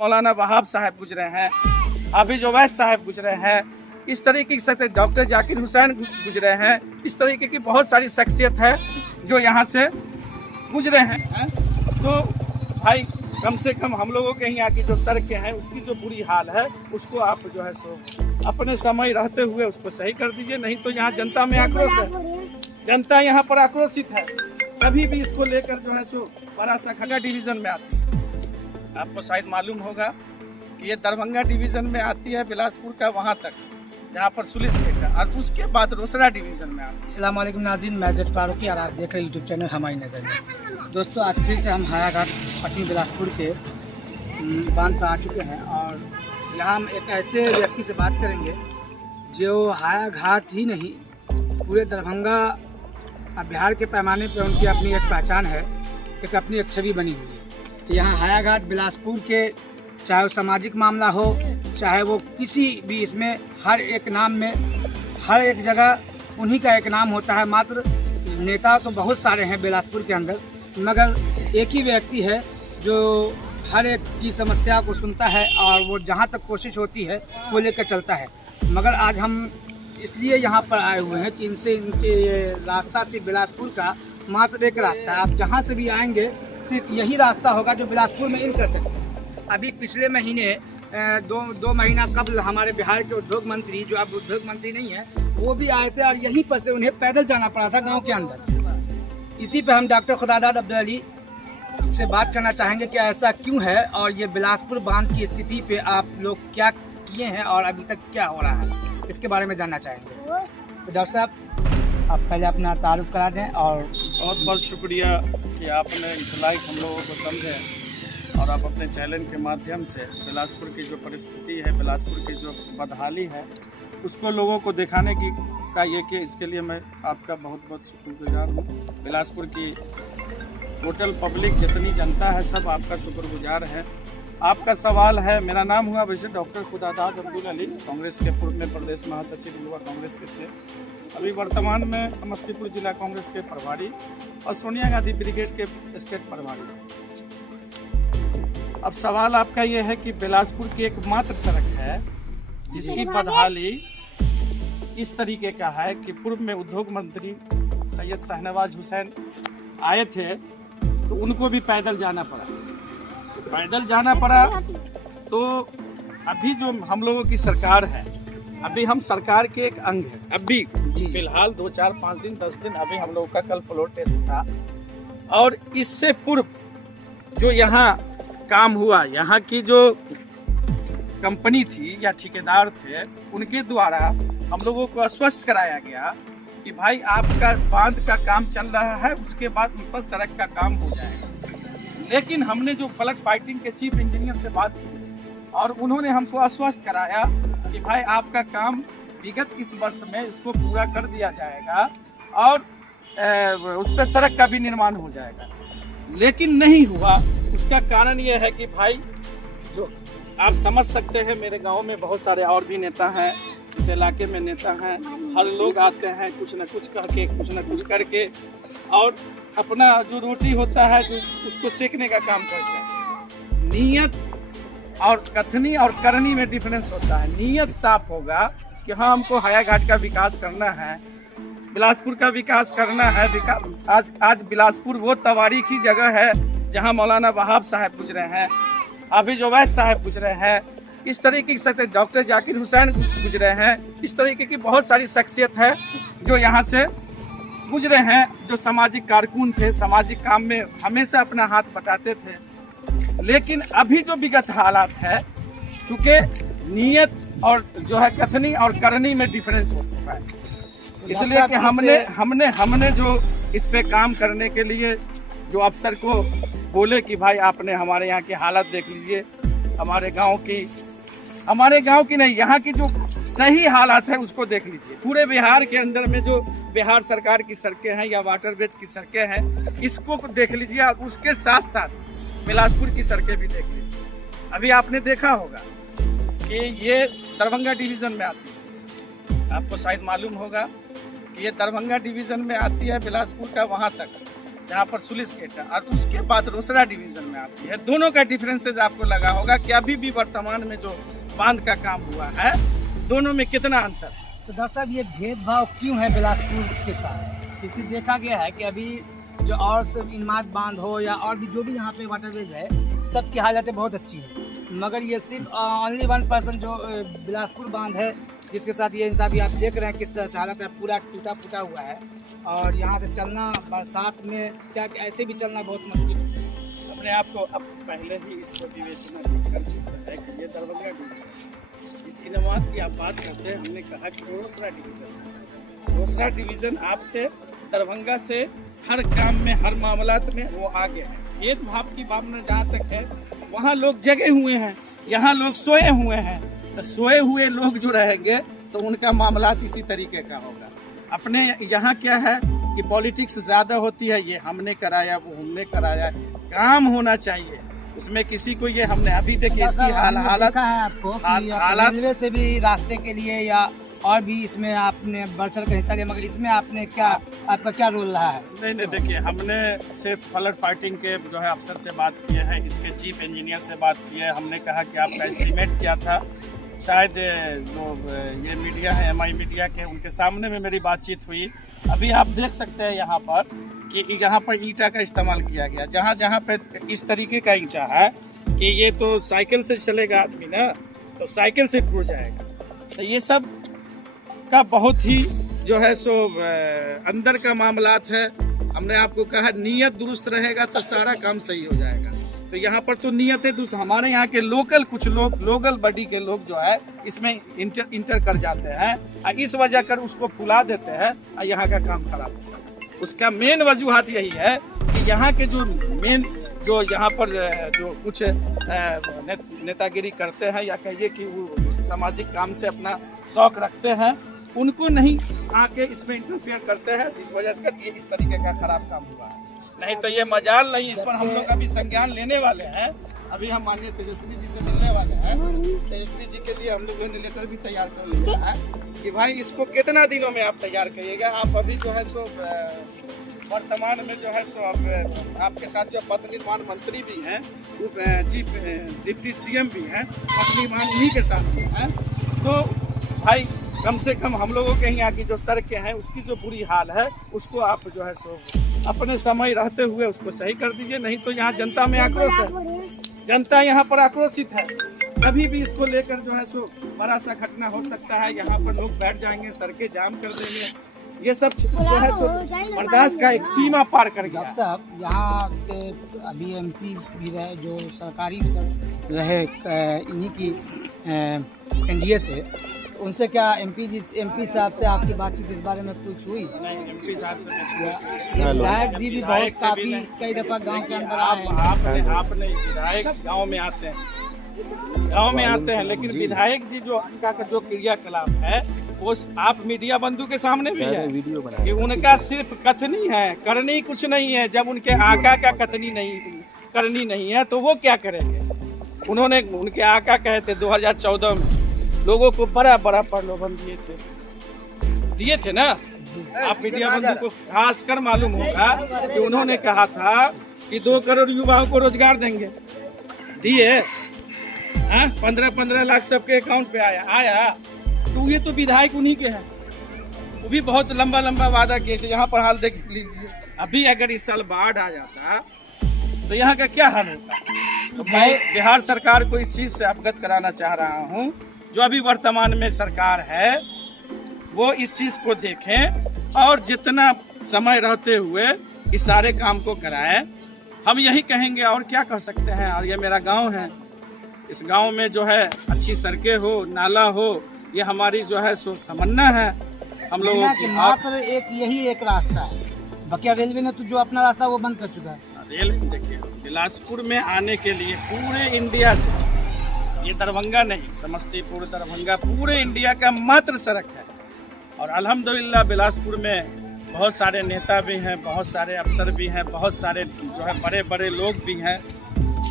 मौलाना वहाब साहब गुजरे हैं, हाफिज ओवैस साहब गुजरे हैं, इस तरीके से डॉक्टर जाकिर हुसैन गुजरे हैं। इस तरीके की बहुत सारी शख्सियत है जो यहाँ से गुजरे हैं। तो भाई कम से कम हम लोगों के यहाँ की जो सड़कें हैं उसकी जो बुरी हाल है उसको आप जो है सो अपने समय रहते हुए उसको सही कर दीजिए, नहीं तो यहाँ जनता में आक्रोश है, जनता यहाँ पर आक्रोशित है। कभी भी इसको लेकर जो है सो बड़ा सा खटा डिवीज़न में आती है। आपको शायद मालूम होगा कि ये दरभंगा डिवीज़न में आती है, बिलासपुर का वहाँ तक जहाँ पर सुलिस गेट है, और उसके बाद रोसड़ा डिवीज़न में आती है। अस्सलाम वालेकुम नाज़रीन, मैं जेड फारूकी और आप देख रहे हैं यूट्यूब चैनल हमारी नज़र में। दोस्तों आज फिर से हम हायाघाट पटनी बिलासपुर के बांध पर आ चुके हैं और यहाँ हम एक ऐसे व्यक्ति से बात करेंगे जो हायाघाट ही नहीं पूरे दरभंगा बिहार के पैमाने पर उनकी अपनी एक पहचान है, एक अपनी एक छवि बनी हुई है। यहाँ हायाघाट बिलासपुर के चाहे वो सामाजिक मामला हो चाहे वो किसी भी, इसमें हर एक नाम में हर एक जगह उन्हीं का एक नाम होता है। मात्र नेता तो बहुत सारे हैं बिलासपुर के अंदर, मगर एक ही व्यक्ति है जो हर एक की समस्या को सुनता है और वो जहाँ तक कोशिश होती है वो लेकर चलता है। मगर आज हम इसलिए यहाँ पर आए हुए हैं कि इनके रास्ता से बिलासपुर का मात्र एक रास्ता है। आप जहाँ से भी आएंगे सिर्फ यही रास्ता होगा जो बिलासपुर में इन कर सकते हैं। अभी पिछले महीने दो महीना कबल हमारे बिहार के उद्योग मंत्री, जो अब उद्योग मंत्री नहीं है, वो भी आए थे और यहीं पर से उन्हें पैदल जाना पड़ा था गांव के अंदर। इसी पे हम डॉक्टर खुदादाद अब्दुल अली से बात करना चाहेंगे कि ऐसा क्यों है और ये बिलासपुर बांध की स्थिति पे आप लोग क्या किए हैं और अभी तक क्या हो रहा है, इसके बारे में जानना चाहेंगे। तो डॉक्टर साहब आप पहले अपना तारुफ करा दें। और बहुत बहुत शुक्रिया कि आपने इस लायक हम लोगों को समझे और आप अपने चैनल के माध्यम से बिलासपुर की जो परिस्थिति है, बिलासपुर की जो बदहाली है, उसको लोगों को दिखाने की का ये कि इसके लिए मैं आपका बहुत बहुत शुक्रगुजार हूँ। बिलासपुर की टोटल पब्लिक जितनी जनता है सब आपका शुक्रगुजार है। आपका सवाल है, मेरा नाम हुआ वैसे डॉक्टर खुदादाद अब्दुल अली, कांग्रेस के पूर्व में प्रदेश महासचिव युवा कांग्रेस के थे, अभी वर्तमान में समस्तीपुर जिला कांग्रेस के प्रभारी और सोनिया गांधी ब्रिगेड के स्टेट प्रभारी। अब सवाल आपका ये है कि बिलासपुर की एकमात्र सड़क है जिसकी बदहाली इस तरीके का है कि पूर्व में उद्योग मंत्री सैयद शाहनवाज हुसैन आए थे तो उनको भी पैदल जाना पड़ा। पैदल जाना पड़ा तो अभी जो हम लोगों की सरकार है, अभी हम सरकार के एक अंग है। अभी फिलहाल 2, 4, 5 दिन 10 दिन अभी हम लोगों का कल फ्लोर टेस्ट था और इससे पूर्व जो यहाँ काम हुआ, यहाँ की जो कंपनी थी या ठेकेदार थे, उनके द्वारा हम लोगों को आश्वस्त कराया गया कि भाई आपका बांध का काम चल रहा है, उसके बाद ऊपर सड़क का काम हो जाएगा। लेकिन हमने जो फ्लड फाइटिंग के चीफ इंजीनियर से बात की और उन्होंने हमको आश्वस्त कराया कि भाई आपका काम विगत इस वर्ष में इसको पूरा कर दिया जाएगा और उस पर सड़क का भी निर्माण हो जाएगा। लेकिन नहीं हुआ। उसका कारण ये है कि भाई जो आप समझ सकते हैं, मेरे गांव में बहुत सारे और भी नेता हैं, इस इलाके में नेता हैं, हर लोग आते हैं कुछ न कुछ कह के कुछ न कुछ करके और अपना जो रोटी होता है जो उसको सेकने का काम करते हैं। नीयत और कथनी और करनी में डिफरेंस होता है। नीयत साफ होगा कि हाँ हमको हायाघाट का विकास करना है, बिलासपुर का विकास करना है। आज बिलासपुर वो तवारीखी जगह है जहाँ मौलाना वहाब साहब गुजरे हैं, हाफिज ओवैस साहब गुजरे हैं, इस तरीके से डॉक्टर जाकिर हुसैन गुजरे हैं। इस तरीके की बहुत सारी शख्सियत है जो यहाँ से गुजरे हैं, जो सामाजिक कारकुन थे, सामाजिक काम में हमेशा अपना हाथ बटाते थे। लेकिन अभी जो विगत हालात है, चूँकि नीयत और जो है कथनी और करनी में डिफरेंस हो चुका है, इसलिए कि हमने जो इस पे काम करने के लिए जो अफसर को बोले कि भाई आपने हमारे यहाँ की हालत देख लीजिए, हमारे गांव की नहीं, यहाँ की जो सही हालात है उसको देख लीजिए। पूरे बिहार के अंदर में जो बिहार सरकार की सड़कें हैं या वाटरवेज की सड़कें हैं, इसको देख लीजिए और उसके साथ साथ बिलासपुर की सड़कें भी देख लीजिए। अभी आपने देखा होगा कि ये दरभंगा डिवीज़न में आती है, आपको शायद मालूम होगा कि ये दरभंगा डिवीज़न में आती है, बिलासपुर का वहाँ तक जहाँ पर सुलिस गेट है, और उसके बाद रोसड़ा डिवीजन में आती है। दोनों का डिफरेंसेस आपको लगा होगा कि अभी भी वर्तमान में जो बांध का काम हुआ है, दोनों में कितना अंतर। तो डॉक्टर साहब, ये भेदभाव क्यों है बिलासपुर के साथ? क्योंकि देखा गया है कि अभी जो और इनमाद बांध हो या और भी जो भी यहाँ पे वाटरवेज है, सबकी हालतें बहुत अच्छी है, मगर ये सिर्फ ओनली 1% जो बिलासपुर बांध है, जिसके साथ ये इंसाफी आप देख रहे हैं किस तरह से हालत है, पूरा टूटा फूटा हुआ है। और यहाँ से चलना बरसात में क्या ऐसे भी चलना बहुत मुश्किल है। अपने आप को अब पहले ही इसको विवेचना कर चुका है कि ये दरभंगा डिवीजन, जिस इनमाद की आप बात करते हैं, हमने कहा कि रोसड़ा डिवीजन, रोसड़ा डिवीजन आपसे दरभंगा से हर काम में, हर मामलात में वो आगे है। भेदभाव की भावना जहाँ तक है, वहाँ लोग जगे हुए हैं, यहाँ लोग सोए हुए हैं। तो सोए हुए लोग जो रहेंगे तो उनका मामला इसी तरीके का होगा। अपने यहाँ क्या है कि पॉलिटिक्स ज़्यादा होती है, ये हमने कराया, वो हमने कराया। काम होना चाहिए उसमें, किसी को ये हमने अभी देखिए इसकी हालत है आपको हालात रेलवे से भी रास्ते के लिए या और भी इसमें आपने बढ़ चढ़ कर हिस्सा लिया, मगर इसमें आपने क्या, आपका क्या रोल रहा है? नहीं, देखिए हमने सिर्फ फ्लड फाइटिंग के जो है अफसर से बात किए हैं, इसके चीफ इंजीनियर से बात की है। हमने कहा कि आपका एस्टीमेट क्या था, शायद जो ये मीडिया है, MI मीडिया के, उनके सामने में मेरी बातचीत हुई। अभी आप देख सकते हैं यहाँ पर कि यहाँ पर ईंटा का इस्तेमाल किया गया, जहाँ जहाँ पे इस तरीके का ईंटा है कि ये तो साइकिल से चलेगा आदमी ना, तो साइकिल से टूट जाएगा। तो ये सब का बहुत ही जो है सो अंदर का मामलात है। हमने आपको कहा नीयत दुरुस्त रहेगा तो सारा काम सही हो जाएगा। तो यहाँ पर तो नीयत है दुरुस्त, हमारे यहाँ के लोकल कुछ लोग, लोकल बॉडी के लोग जो है इसमें इंटर कर जाते हैं और इस वजह कर उसको फुला देते हैं और यहाँ का काम खराब होता है। उसका मेन वजूहत यही है कि यहाँ के जो मेन जो यहाँ पर जो कुछ नेतागिरी करते हैं या कहिए कि वो सामाजिक काम से अपना शौक रखते हैं, उनको नहीं आके इसमें इंटरफेयर करते हैं, जिस वजह से ये इस तरीके का खराब काम हुआ है। नहीं तो ये मजाल नहीं, इस पर हम लोग अभी संज्ञान लेने वाले हैं। अभी हम माननीय तेजस्वी जी से मिलने वाले हैं। तेजस्वी जी के लिए हम लोगों ने लेटर भी तैयार कर लिया है कि भाई इसको कितना दिनों में आप तैयार करिएगा। आप अभी जो है सो वर्तमान में जो है सो आपके साथ जो पथ निर्माण मंत्री भी हैं, चीफ डिप्टी CM भी हैं, पथ निर्माण इन्हीं के साथ भी हैं। तो भाई कम से कम हम लोगों के यहाँ की जो सड़कें हैं उसकी जो बुरी हाल है उसको आप जो है सो अपने समय रहते हुए उसको सही कर दीजिए। नहीं तो यहाँ जनता में आक्रोश है, जनता यहाँ पर आक्रोशित है। कभी भी इसको लेकर जो है सो बड़ा सा घटना हो सकता है, यहाँ पर लोग बैठ जाएंगे, सड़कें जाम कर देंगे। ये सब जो है सो बर्दाश्त का एक सीमा पार कर गया। डॉक्टर साहब, यहाँ के अभी MP भी रहे जो सरकारी भी रहे इन्हीं की NDA से, उनसे क्या MP साहब से आपकी बातचीत इस बारे में कुछ हुई? नहीं, MP साहब से विधायक जी भी बहुत काफी कई दफा गांव के अंदर आपने विधायक गांव में आते हैं, लेकिन विधायक जी जो उनका जो क्रियाकलाप है वो आप मीडिया बंधु के सामने भी है कि उनका सिर्फ कथनी है, करनी कुछ नहीं है। जब उनके आका का कथनी नहीं करनी नहीं है तो वो क्या करेंगे? उन्होंने उनके आका कहे थे 2014 में लोगों को बड़ा बड़ा प्रलोभन दिए थे ना। आप मीडिया बंधु को खास कर मालूम होगा कि उन्होंने कहा था कि 2 करोड़ युवाओं को रोजगार देंगे, दिए 15-15 लाख सबके अकाउंट पे आया। तो ये तो विधायक उन्हीं के हैं, वो भी बहुत लंबा वादा किए। यहाँ पर हाल देख लीजिए, अभी अगर इस साल बाढ़ आ जाता तो यहाँ का क्या हाल होता। तो मैं बिहार सरकार को इस चीज़ से अवगत कराना चाह रहा हूँ, जो अभी वर्तमान में सरकार है वो इस चीज़ को देखें और जितना समय रहते हुए इस सारे काम को कराएं। हम यही कहेंगे, और क्या कह सकते हैं। और ये मेरा गांव है, इस गांव में जो है अच्छी सड़कें हो, नाला हो, ये हमारी जो है सो तमन्ना है हम लोगों की। मात्र यही एक रास्ता है, बकिया रेलवे ने तो जो अपना रास्ता वो बंद कर चुका है। रेल देखिए, बिलासपुर में आने के लिए पूरे इंडिया से, ये दरभंगा नहीं, समस्तीपुर दरभंगा पूरे इंडिया का मात्र सड़क है। और अल्हम्दुलिल्लाह बिलासपुर में बहुत सारे नेता भी हैं, बहुत सारे अफसर भी हैं, बहुत सारे जो है बड़े बड़े लोग भी हैं।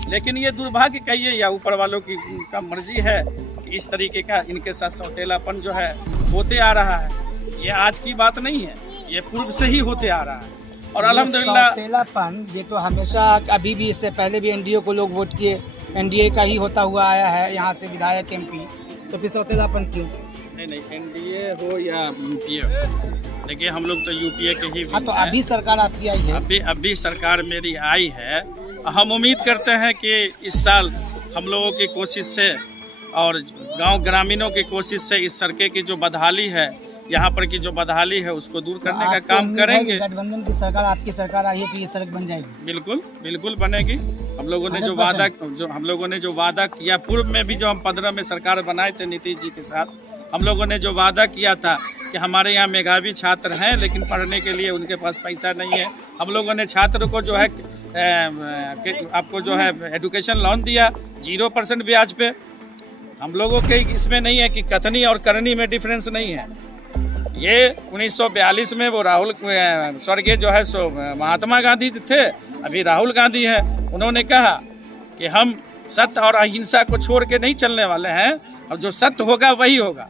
लेकिन ये दुर्भाग्य कहिए या ऊपर वालों की का मर्जी है कि इस तरीके का इनके साथ सौतेलापन जो है होते आ रहा है। ये आज की बात नहीं है, ये पूर्व से ही होते आ रहा है। और अल्हम्दुलिल्लाह सौतेलापन ये तो हमेशा अभी भी, इससे पहले भी एनडीए को लोग वोट किए, एनडीए का ही होता हुआ आया है यहाँ से विधायक एमपी, तो फिर सौतेलापन क्यों? नहीं, एनडीए हो या यूपीए हो, देखिए हम लोग तो यूपीए के ही हाँ, तो हैं। अभी सरकार आपकी आई है, अभी सरकार मेरी आई है। हम उम्मीद करते हैं कि इस साल हम लोगों की कोशिश से और गांव ग्रामीणों की कोशिश से इस सड़कें की जो बदहाली है, यहाँ पर की जो बदहाली है, उसको दूर करने का आपको काम उम्मीद है कि करेंगे। गठबंधन की सरकार, आपकी सरकार आई है तो ये सड़क बन जाएगी? बिल्कुल बिल्कुल बनेगी। हम लोगों ने जो 100%। वादा किया, पूर्व में भी जो हम 15 में सरकार बनाए थे नीतीश जी के साथ, हम लोगों ने जो वादा किया था कि हमारे यहाँ मेधावी छात्र हैं लेकिन पढ़ने के लिए उनके पास पैसा नहीं है, हम लोगों ने छात्र को जो है आपको जो है एजुकेशन लोन दिया 0% ब्याज पे। हम लोगों के इसमें नहीं है कि कथनी और करनी में डिफरेंस नहीं है। ये 1942 में वो स्वर्गीय जो है सो महात्मा गांधी थे, अभी राहुल गांधी है। उन्होंने कहा कि हम सत्य और अहिंसा को छोड़ के नहीं चलने वाले हैं, और जो सत्य होगा वही होगा,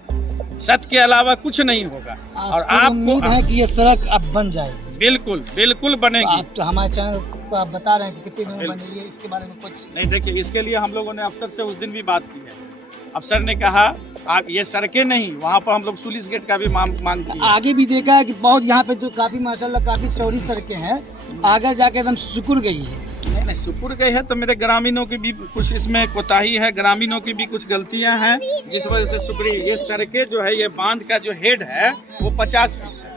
सत्य के अलावा कुछ नहीं होगा। और आपको उम्मीद है कि ये सड़क अब बन जाएगी? बिल्कुल बिल्कुल बनेगी। आप तो हमारे चैनल को आप बता रहे हैं कि कितने दिन में बनेगी, इसके बारे में कुछ नहीं, देखिए इसके लिए हम लोगों ने अफसर से उस दिन भी बात की है। अफसर ने कहा आप ये सड़कें नहीं, वहाँ पर हम लोग सुलिस गेट का भी मांग की है। आगे भी देखा है कि बहुत यहाँ पे जो काफी माशाल्लाह काफी चौड़ी सड़कें हैं, आगे जाके एकदम सुकुड़ गई है। नहीं सुकुड़ गई है तो मेरे ग्रामीणों की भी कुछ इसमें कोताही है, ग्रामीणों की भी कुछ गलतियां हैं, जिस वजह से सुकुड़ी। ये सड़कें जो है, ये बांध का जो हेड है वो 50 फीट है।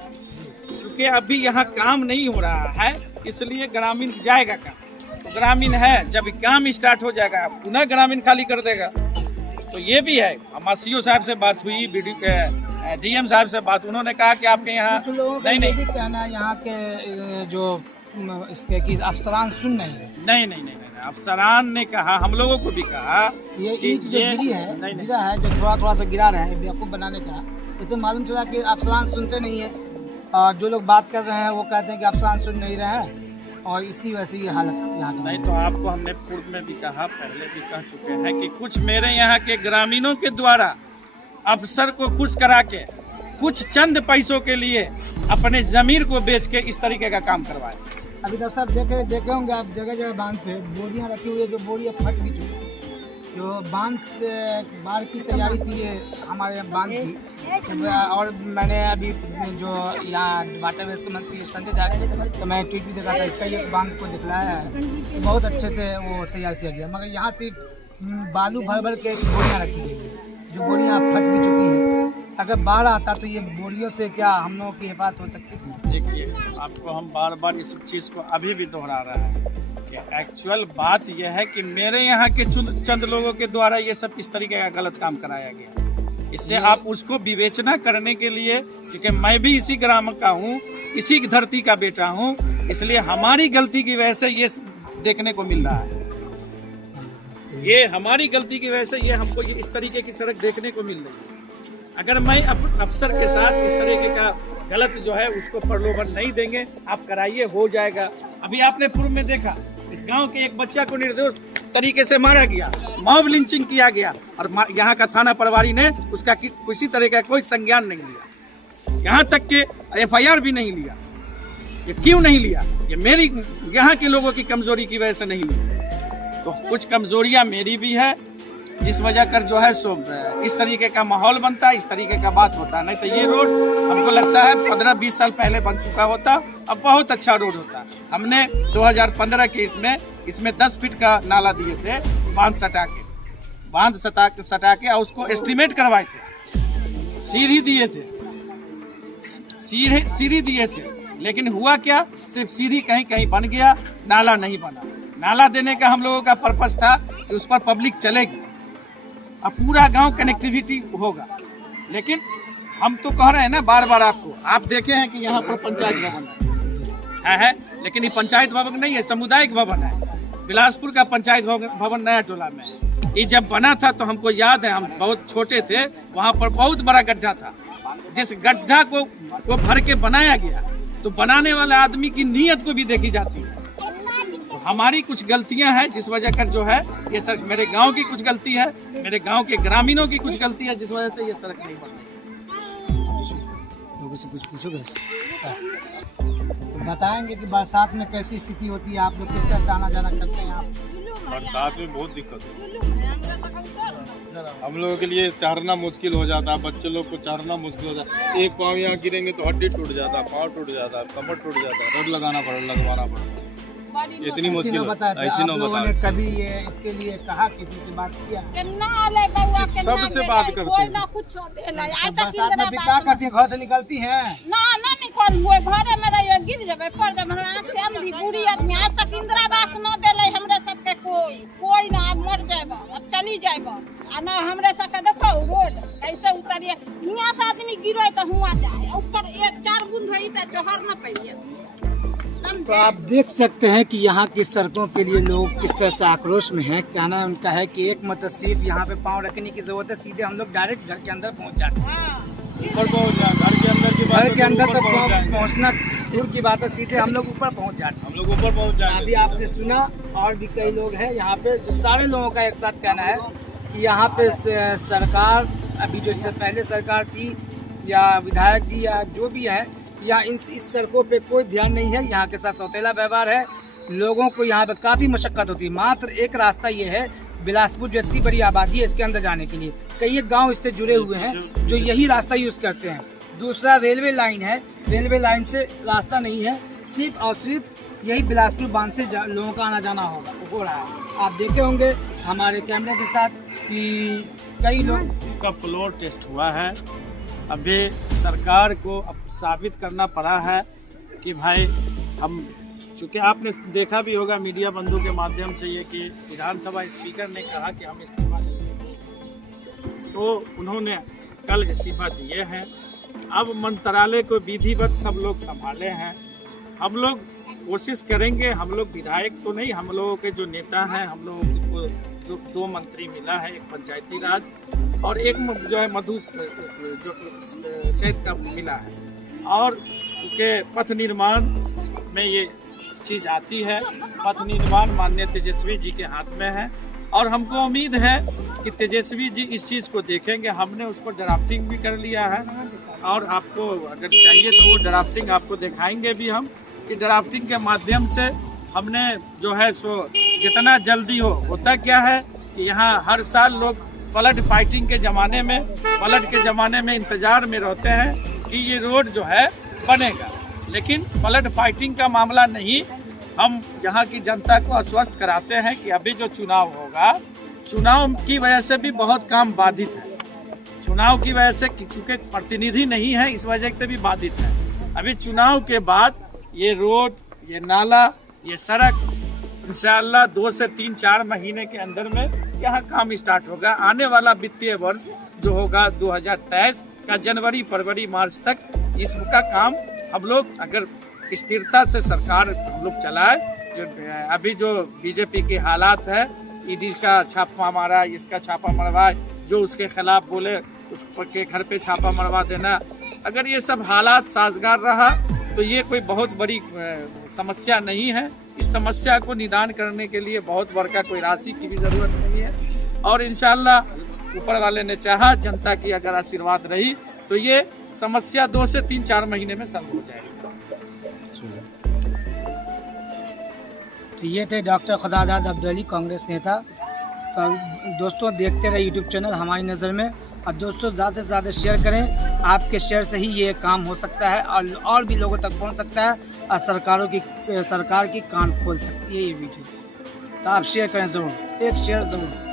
चूँकि अभी यहाँ काम नहीं हो रहा है, इसलिए ग्रामीण जाएगा काम। तो ग्रामीण है, जब काम स्टार्ट हो जाएगा पुनः ग्रामीण खाली कर देगा। तो ये भी है। हमारे सीओ साहब से बात हुई, डीएम साहब से बात, उन्होंने कहा कि आपके यहाँ नहीं कहना है यहाँ के जो इसके कि अफसरान सुन नहीं नहीं, अफसरान ने कहा, हम लोगों को भी कहा ये ईंट जो गिरी है, गिरा है, जो थोड़ा सा गिरा रहे हैं बेवकूफ़ बनाने का, इससे मालूम चला कि अफसरान सुनते नहीं है, और जो लोग बात कर रहे हैं वो कहते हैं कि अफसरान सुन नहीं रहे हैं, और इसी वजह से ये हालत यहाँ की। नहीं, तो आपको हमने पूर्व में भी कहा, पहले भी कह चुके हैं कि कुछ मेरे यहाँ के ग्रामीणों के द्वारा अफसर को खुश करा के कुछ चंद पैसों के लिए अपने जमीन को बेच के इस तरीके का काम करवाए। अभी डॉक्टर साहब देखे होंगे आप, जगह जगह बांध पे बोरियां रखी हुई है, जो बोरियां फट भी चुकी है। जो बांध बाढ़ की तैयारी थी ये हमारे बांध की, और मैंने अभी जो यहाँ वाटर वेज के मंत्री संजय झा, तो मैं ट्वीट भी देखा था, कई बांध को दिखलाया है, बहुत अच्छे से वो तैयार किया गया, मगर यहाँ सिर्फ बालू भर के बोरियाँ रखी गई है, जो बोरियाँ फट भी चुकी हैं। अगर बाढ़ आता तो ये बोरियों से क्या हम लोगों की हिफाजत हो सकती थी? देखिए, आपको हम बार बार इस चीज़ को अभी भी दोहरा रहे हैं कि एक्चुअल बात यह है कि मेरे यहाँ के चंद लोगों के द्वारा ये सब इस तरीके का गलत काम कराया गया। इससे आप उसको विवेचना करने के लिए, क्योंकि मैं भी इसी ग्राम का हूँ, इसी धरती का बेटा हूँ, इसलिए हमारी गलती की वजह से ये देखने को मिल रहा है। ये हमारी गलती की वजह से ये हमको ये इस तरीके की सड़क देखने को मिल रही है। अगर मैं अफसर के साथ इस तरीके का गलत जो है उसको प्रलोभन नहीं देंगे, आप कराइए, हो जाएगा। अभी आपने पूर्व में देखा, इस गांव के एक बच्चा को निर्दोष तरीके से मारा गया, मॉब लिंचिंग किया गया, और यहाँ का थाना प्रभारी ने उसका किसी तरह का कोई संज्ञान नहीं लिया, यहाँ तक के FIR भी नहीं लिया। ये क्यों नहीं लिया? ये मेरी यहाँ के लोगों की कमजोरी की वजह से नहीं लिया। तो कुछ कमजोरियाँ मेरी भी है, जिस वजह कर जो है सो इस तरीके का माहौल बनता है, इस तरीके का बात होता है। नहीं तो ये रोड हमको लगता है 15-20 साल पहले बन चुका होता, अब बहुत अच्छा रोड होता। हमने 2015 के इसमें 10 फीट का नाला दिए थे, बांध सटा के और उसको एस्टिमेट करवाए थे, सीढ़ी दिए थे, लेकिन हुआ क्या, सिर्फ सीढ़ी कहीं बन गया, नाला नहीं बना। नाला देने का हम लोगों का पर्पस था कि उस पर पब्लिक चलेगी, अब पूरा गांव कनेक्टिविटी होगा। लेकिन हम तो कह रहे हैं ना बार बार आपको, आप देखे हैं कि यहाँ पर पंचायत भवन है, लेकिन ये पंचायत भवन नहीं है, सामुदायिक भवन है। बिलासपुर का पंचायत भवन नया टोला में, ये जब बना था तो हमको याद है, हम बहुत छोटे थे, वहाँ पर बहुत बड़ा गड्ढा था। जिस गड्ढा को भर के बनाया गया, तो बनाने वाले आदमी की नीयत को भी देखी जाती है। हमारी कुछ गलतियां हैं, जिस वजह कर जो है ये सड़क, मेरे गांव की कुछ गलती है, मेरे गांव के ग्रामीणों की कुछ गलती है, जिस वजह से ये सड़क नहीं बन रही। लोगों से कुछ पूछोगे? तो बताएंगे कि बरसात में कैसी स्थिति होती है, आप लोग किस तरह से आना जाना करते हैं आप? बरसात में बहुत दिक्कत है, हम लोगों के लिए चढ़ना मुश्किल हो जाता है, बच्चे लोग को चढ़ना मुश्किल हो जाता है। एक पाँव यहाँ गिरेंगे तो हड्डी टूट जाता है, पाँव टूट जाता है, कमर टूट जाता है, रड लगवाना पड़ता है। इतनी मुश्किल ऐसी न लोगों ने कभी ये इसके लिए कहा, किसी से बात किया? सबसे बात करते हैं। बरसात में भी क्या करती है, घर से निकलती हैं? ना निकल हुए घरे में रहिए, गिर जबे पड़ जब आँख से अंधी बूढ़ी आदमी। आज तक इंदिरावास न देले हमरे सबके कोई ना, अब मर जाएब, अब चली जाएब। आ ना हमरे सबके देखो रोड कैसे उतरिए, यहाँ से आदमी गिरे तो हुआ जाए, ऊपर 1-4 बूंद हुई तो चढ़ न पाइए। तो आप देख सकते हैं कि यहाँ की सड़कों के लिए लोग किस तरह से आक्रोश में हैं। कहना उनका है कि एक मतलब सिर्फ यहाँ पे पाँव रखने की जरूरत है, सीधे हम लोग डायरेक्ट घर के अंदर पहुँच जाते हैं। ऊपर पहुँच जाए, घर के अंदर तक पहुँचना दूर की बात है, सीधे हम लोग ऊपर पहुँच जाते हैं। हम लोग ऊपर पहुँच जाए। अभी आपने सुना, और भी कई लोग हैं यहाँ पे, जो सारे लोगों का एक साथ कहना है कि यहाँ पे सरकार, अभी जो इससे पहले सरकार थी या विधायक जी या जो भी है, या इस सड़कों पे कोई ध्यान नहीं है। यहाँ के साथ सौतेला व्यवहार है, लोगों को यहाँ पे काफ़ी मशक्कत होती है। मात्र एक रास्ता ये है, बिलासपुर जो इतनी बड़ी आबादी है इसके अंदर जाने के लिए, कई एक गांव इससे जुड़े हुए हैं जो यही रास्ता यूज़ करते हैं। दूसरा रेलवे लाइन है, रेलवे लाइन से रास्ता नहीं है, सिर्फ और सिर्फ यही बिलासपुर बांध से लोगों का आना जाना हो रहा है। आप देखे होंगे हमारे कैमरे के साथ कि कई लोग का फ्लोर टेस्ट हुआ है। अभी सरकार को अब साबित करना पड़ा है कि भाई हम, चूँकि आपने देखा भी होगा मीडिया बंधु के माध्यम से ये कि विधानसभा स्पीकर ने कहा कि हम इस्तीफा देंगे, तो उन्होंने कल इस्तीफा दिए हैं। अब मंत्रालय को विधिवत सब लोग संभाले हैं। हम लोग कोशिश करेंगे, हम लोग विधायक तो नहीं, हम लोगों के जो नेता हैं, हम लोगों को जो 2 मंत्री मिला है, एक पंचायती राज और एक जो है मधु जो शहद का मिला है। और चूँकि पथ निर्माण में ये चीज़ आती है, पथ निर्माण माननीय तेजस्वी जी के हाथ में है और हमको उम्मीद है कि तेजस्वी जी इस चीज़ को देखेंगे। हमने उसको ड्राफ्टिंग भी कर लिया है और आपको अगर चाहिए तो वो ड्राफ्टिंग आपको दिखाएंगे भी हम, कि ड्राफ्टिंग के माध्यम से हमने जो है सो जितना जल्दी होता क्या है कि यहाँ हर साल लोग फ्लड फाइटिंग के ज़माने में, फ्लड के ज़माने में इंतज़ार में रहते हैं कि ये रोड जो है बनेगा, लेकिन फ्लड फाइटिंग का मामला नहीं। हम यहाँ की जनता को आश्वस्त कराते हैं कि अभी जो चुनाव होगा, चुनाव की वजह से भी बहुत काम बाधित है। चुनाव की वजह से चूँकि प्रतिनिधि नहीं है, इस वजह से भी बाधित है। अभी चुनाव के बाद ये रोड, ये नाला, ये सड़क इंशाअल्लाह 2 से 3-4 महीने के अंदर में यहाँ काम स्टार्ट होगा। आने वाला वित्तीय वर्ष जो होगा 2023 का जनवरी, फरवरी, मार्च तक इसका काम हम लोग अगर स्थिरता से सरकार हम लोग चलाए। जो अभी जो बीजेपी के हालात है, ईडी का छापा मारा, इसका छापा मरवा, जो उसके खिलाफ बोले उसके घर पे छापा मरवा देना, अगर ये सब हालात साजगार रहा तो ये कोई बहुत बड़ी समस्या नहीं है। इस समस्या को निदान करने के लिए बहुत बड़का कोई राशि की भी ज़रूरत नहीं है और इंशाअल्लाह ऊपर वाले ने चाहा, जनता की अगर आशीर्वाद रही तो ये समस्या 2 से 3-4 महीने में सॉल्व हो जाएगी। तो ये थे डॉक्टर खुदादाद अब्दुल अली, कांग्रेस नेता। तो दोस्तों देखते रहे यूट्यूब चैनल हमारी नज़र में, और दोस्तों ज़्यादा से ज़्यादा शेयर करें। आपके शेयर से ही ये काम हो सकता है और भी लोगों तक पहुंच सकता है और सरकार की कान खोल सकती है ये वीडियो। तो आप शेयर करें ज़रूर, एक शेयर ज़रूर।